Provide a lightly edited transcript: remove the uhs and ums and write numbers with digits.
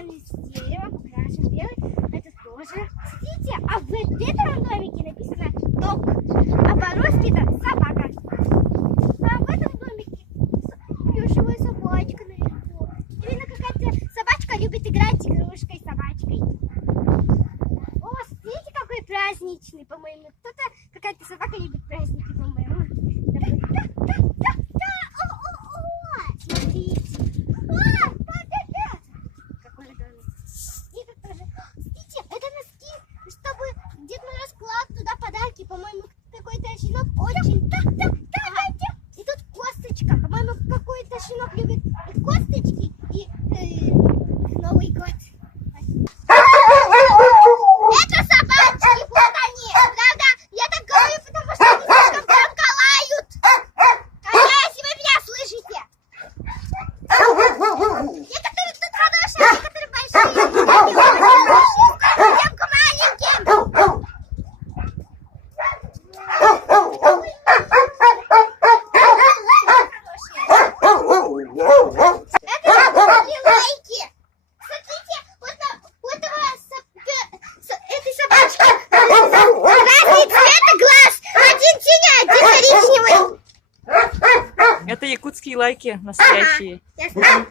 сделан из дерева, покрашен белый. Это тоже. Смотрите, а в этом домике написано док, а по-русски это собака. А в этом домике плюшевая собачка наверху. Наверное, какая-то собачка любит играть игрушкой собачкой. О, смотрите, какой праздничный, по-моему. Кто-то, какая-то собака любит праздники, по-моему. Смотрите. Какой домик. И тут тоже. Смотрите, это носки, чтобы Дед Мороз клал туда подарки. По-моему, какой-то щенок очень. И тут косточка. По-моему, какой-то щенок любит и косточки, и Новый год. Это собачки, вот они. Правда, я так говорю, потому что они слишком громко лают. Если вы меня слышите. Некоторые тут хорошие, а некоторые большие. Девку маленьким. Это лайки. Смотрите, вот у этой собачки разный цвет глаз. Один синий, один коричневый. Это якутские лайки настоящие. Ясно.